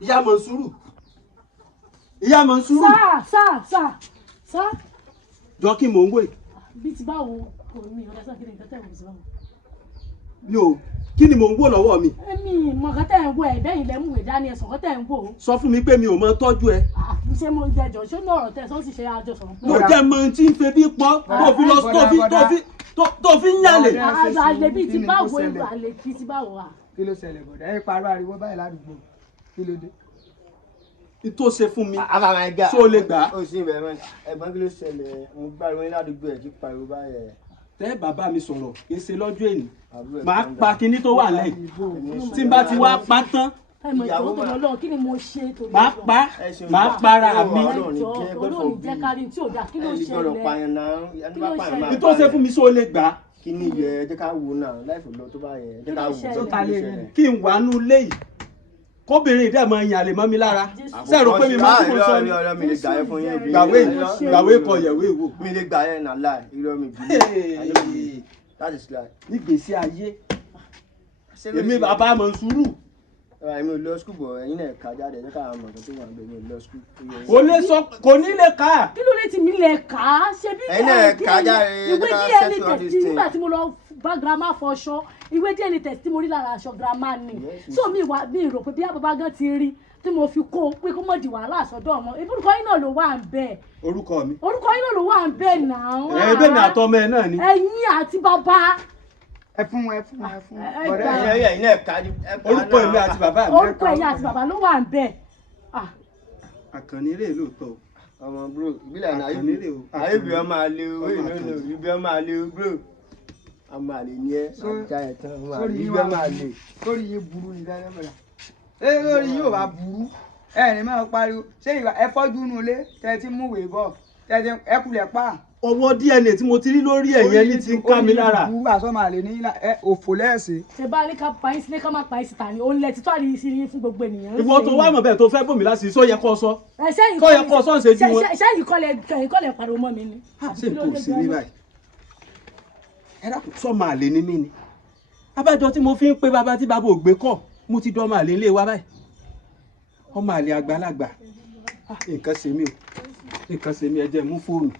ìyá Mọ̀nsúrù. Ìyá Mọ̀nsúrù. Sá. Jọ kí mò ń wò. Bí ti báwo kò ní ọ̀dá sá kí ni nǹkan tẹ̀ wò sí báwo. Mi ò kí ni mò ń wò lọ́wọ́ mi. Èmi mọ̀ nǹkan tẹ̀ ń wò ẹ̀ bẹ́yìn lẹ́mú ìwé dání ẹ̀sán kan tẹ̀ ń wò. Sọ fún mi pé mi ò mọ tọ́jú ẹ. Ṣé mo ń jẹjọ ṣé ní ọ̀rọ̀ tẹ̀ sọ́ọ́ sì ṣe àjọsọ̀rọ̀. Mo jẹ́ mọ tí ń febi pọ́ tó fi ń yàlè. Àlè bíi ti báwo àlè bíi ti báwo à. Kí ló ṣẹlẹ̀ bọ̀dá ẹ parọ́ ariwo báyìí ládùúgbò kí ló dé. Tó ṣe fún mi ṣó lè gbà. Ó sì bẹ̀rẹ̀ ẹ̀gbọ́n kí ló ṣẹlẹ̀ mo gbàgbọ́ ní ládùúgbò ẹ̀ kí pariwo báyẹn. Tẹ́ bàbá mi sọ̀rọ̀ kì í ṣe lọ́jọ́ èní màá pa kinní tó wà lẹ́yìn tí n bá ti wá pa tán ìyàwó tó lọ kí ni mo ṣe tó lọ. máa para mi. Ọlọ́run jẹ́ kárí tí ò dá kí ló ṣẹlẹ̀. Tó ṣe fún mi ṣó lè gbà. Kí ni yẹ jẹ́ ká wò náà láìpẹ́ lọ tó bá yẹ jẹ́ ká wò. Kí n wà nú ilé yìí kóbìnrin dẹ̀ máa yàn lè mọ́ mi lára sẹ́rù pé mi máa tún sọ ní gbàwé kọ yẹ̀wé wò. Mi lè gbà yẹn nà láì irọ́ mi bí nígbèsí ayé èmi bàbá Mọ̀nsúrù. Èmi ò lọ skul bọ̀ ẹ̀yin náà ká jáde ẹ̀jẹ̀ ká mọ̀ ọ̀gá tó wà níbẹ̀ mi ò lọ skul. Kò lè sọ kò ní lè kà. Kí ló lè ti mi lè kà á ṣe bí ìwé díẹ̀ ní tẹ̀sí nígbà tí mo lọ bá girama fọṣọ ìwé díẹ̀ ní tẹ̀sí tí mo rí lára aṣọ girama ni so mi rò pé bí bàbá gan ti rí tí mo fi kó pé kó mọ̀ di wàhálà àsọdọ̀ ọmọ orúkọ yín náà ló wà ń bẹ̀. Orúkọ mi. Orúkọ yín náà ló wà ń bẹ̀ náà. Ẹ̀ẹ́dẹ́ mi àtọmọ ẹ náà ni. Ẹ̀yin àti bàbá. Ẹ fún wọn. Orúkọ èmi àti bàbá mi. Orúkọ ẹ̀yin àti bàbá ló wà ń bẹ̀. Àkànní rèé lóòótọ́. Ọmọ bro ìbílẹ̀ náà ayébi ọmọ àlè ibi ọmọ àlè bro ọmọ àlè ni ẹ ajá ẹ̀ tán ọmọ àlè ibi ọmọ àlè. Sórí yín burú ni dáadáa mọ̀lá lórí yín ò bá burú ẹ ní máa pariwo ṣé ẹ fọ́jú inú ilé tẹ́ ti mú wèé bọ̀ tẹ́ ti ẹ kulẹ̀ pa. Ọwọ́ DNA tí mo ti rí lórí ẹ̀yẹ ní ti ń ká mi lára. Burú àsọmọ àlè ní òfò lẹ́ẹ̀sì. Ṣé bá ní ká pa yín sílé ká má pa yín síta ni òun lẹ ti tó àdìyí sí yín fún gbogbo ènìyàn. Ìwọ tó wá mọ̀ bẹ́ẹ̀ tó fẹ́ bòmí láti sọ yẹ kó sọ. Ṣé yẹ kó sọ ṣe ju wọn. Ṣé ìkọlẹ̀ pariwo mọ́ mi ni. Ṣé n kò sí ní báyìí. Ẹ dákun sọ́mọ àlè ni mí ni. Abájọ tí mo fi ń pe bàbá tí bàbá ò gbé kọ̀ mo ti dọ́mọ àlè ilé wa báyìí. Ọmọ àlè àgbàlagbà nǹkan ṣe mí o nǹkan ṣe mí ẹ jẹ́ mú fóònù.